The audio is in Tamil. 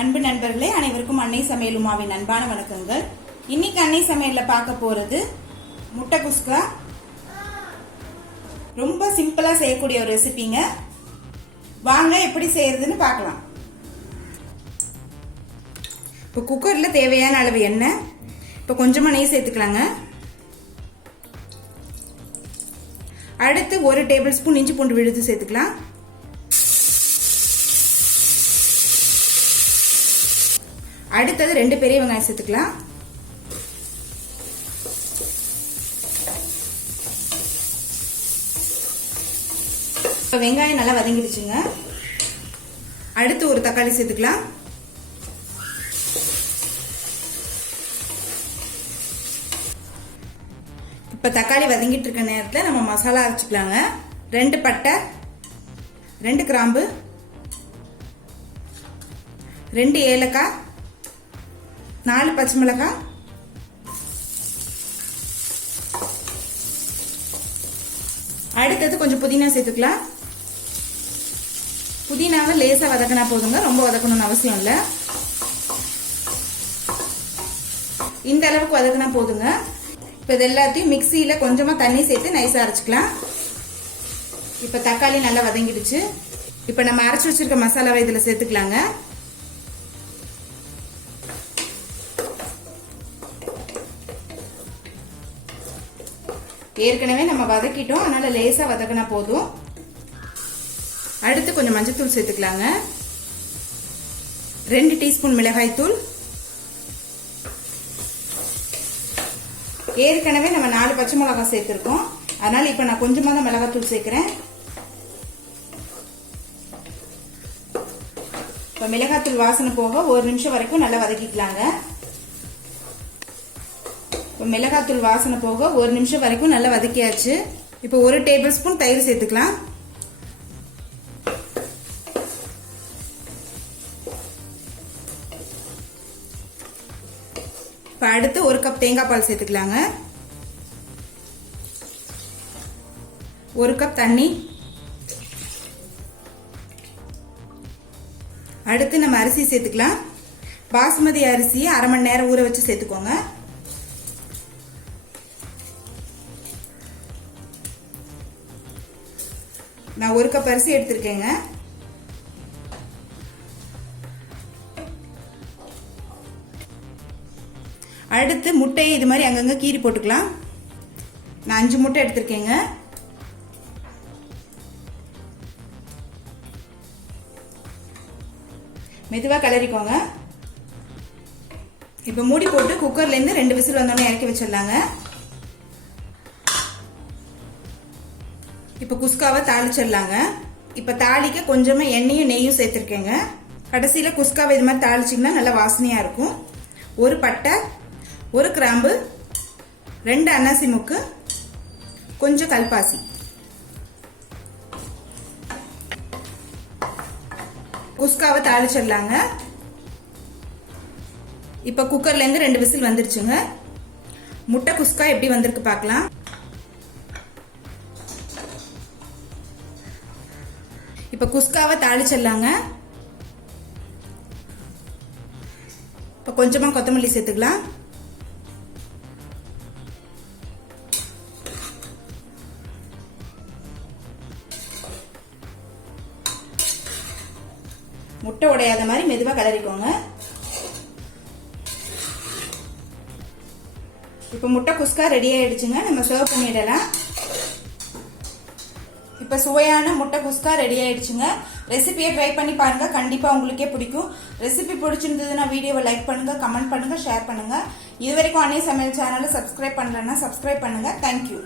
அன்பு நண்பர்களே, அனைவருக்கும் அன்னை சமையல் உமாவின் அன்பான வணக்கங்கள். இன்னைக்கு அன்னை சமையல்ல பார்க்க போறது முட்டை குஸ்கா. ரொம்ப சிம்பிளா செய்யக்கூடிய ஒரு ரெசிபிங்க. வாங்க எப்படி செய்யறதுன்னு பார்க்கலாம். இப்போ குக்கர்ல தேவையான அளவு எண்ணெய், இப்போ கொஞ்சமா நெய் சேர்த்துக்கலாங்க. அடுத்து 1 டேபிள் ஸ்பூன் இஞ்சி பூண்டு விழுது சேர்த்துக்கலாம். அடுத்தது 2 பெரிய வெங்காயம் சேர்த்துக்கலாம். இப்போ வெங்காயம் நல்லா வதங்கிடுச்சுங்க. அடுத்து ஒரு தக்காளி சேர்த்துக்கலாம். இப்போ தக்காளி வதங்கிட்டு இருக்க நேரத்தில் நம்ம மசாலா அரைச்சிக்கலாங்க. 2 பட்டை, 2 கிராம்பு, 2 ஏலக்காய், 4 பச்சை மிளகாய், அடுத்தது கொஞ்சம் புதினா சேர்த்துக்கலாம். புதினாவை லேசா வதக்கினா போதுங்க, ரொம்ப வதக்கணும்னு அவசியம் இல்லை. இந்த அளவுக்கு வதக்கினா போதுங்க. இப்போ இது எல்லாத்தையும் மிக்சியில கொஞ்சமா தண்ணி சேர்த்து நைஸா அரைச்சிக்கலாம். இப்போ தக்காளி நல்லா வதங்கிடுச்சு. இப்போ நம்ம அரைச்சி வச்சிருக்க மசாலாவை இதுல சேர்த்துக்கலாங்க. ஏற்கனவே நம்ம வதக்கிட்டோம், அதனால லேசா வதக்கினா போதும். அடுத்து கொஞ்சம் மஞ்சள் சேர்த்துக்கலாங்க. 2 டீஸ்பூன் மிளகாய் தூள். ஏற்கனவே நம்ம 4 பச்சை மிளகாய் சேர்த்திருக்கோம், அதனால இப்ப நான் கொஞ்சமா தான் மிளகாய் தூள் சேர்க்கிறேன். இப்ப மிளகாய் தூள் வாசனை போக 1 நிமிஷம் வரைக்கும் நல்லா வதக்கிக்கலாங்க. மிளகாத்தூள் வாசனை போக 1 நிமிஷம் வரைக்கும் நல்லா வதக்கியாச்சு. இப்போ 1 டேபிள் ஸ்பூன் தயிர் சேர்த்துக்கலாம். இப்போ அடுத்து 1 கப் தேங்காய் பால் சேர்த்துக்கலாங்க. 1 கப் தண்ணி. அடுத்து நம்ம அரிசி சேர்த்துக்கலாம். பாசுமதி அரிசியை 1/2 மணி நேரம் ஊற வச்சு சேர்த்துக்கோங்க. நான் 1 கப் அரிசி எடுத்திருக்கேங்க. அடுத்து முட்டையை இது மாதிரி அங்கங்க கீறி போட்டுக்கலாம். நான் 5 முட்டை எடுத்திருக்கேங்க. மெதுவா கிளறிக்கோங்க. இப்ப மூடி போட்டு குக்கர்ல இருந்து 2 விசில் வந்தோடனே இறக்கி வச்சிடலாங்க. இப்ப குஸ்காவை தாளிச்சிடலாங்க. இப்ப தாளிக்க கொஞ்சமா எண்ணெயும் நெய்யும் சேர்த்திருக்கேங்க. கடைசியில குஸ்காவை இது மாதிரி தாளிச்சிங்கன்னா நல்ல வாசனையா இருக்கும். 1 பட்டை, 1 கிராம்பு, 2 அன்னாசி முக்கு, கொஞ்சம் கல்பாசி. குஸ்காவை தாளிச்சிடலாங்க. இப்ப குக்கர்ல இருந்து 2 விசில் வந்துருச்சுங்க. முட்டை குஸ்கா எப்படி வந்திருக்கு பார்க்கலாம். இப்ப குஸ்காவை தாளிச்சிடலாங்க. இப்ப கொஞ்சமா கொத்தமல்லி சேர்த்துக்கலாம். முட்டை உடையாத மாதிரி மெதுவா கிளறிக்கோங்க. இப்ப முட்டை குஸ்கா ரெடி ஆயிடுச்சுங்க. நம்ம சர்வ் பண்ணிடலாம். இப்ப சுவையான முட்டை குஸ்கா ரெடி ஆயிடுச்சுங்க. ரெசிபியை ட்ரை பண்ணி பாருங்க, கண்டிப்பா உங்களுக்கே பிடிக்கும். ரெசிபி பிடிச்சிருந்ததுன்னா வீடியோவை லைக் பண்ணுங்க, கமெண்ட் பண்ணுங்க, ஷேர் பண்ணுங்க. இதுவரைக்கும் அன்னை சமையல் சேனலை சப்ஸ்கிரைப் பண்ணலன்னா சப்ஸ்கிரைப் பண்ணுங்க. தேங்க்யூ.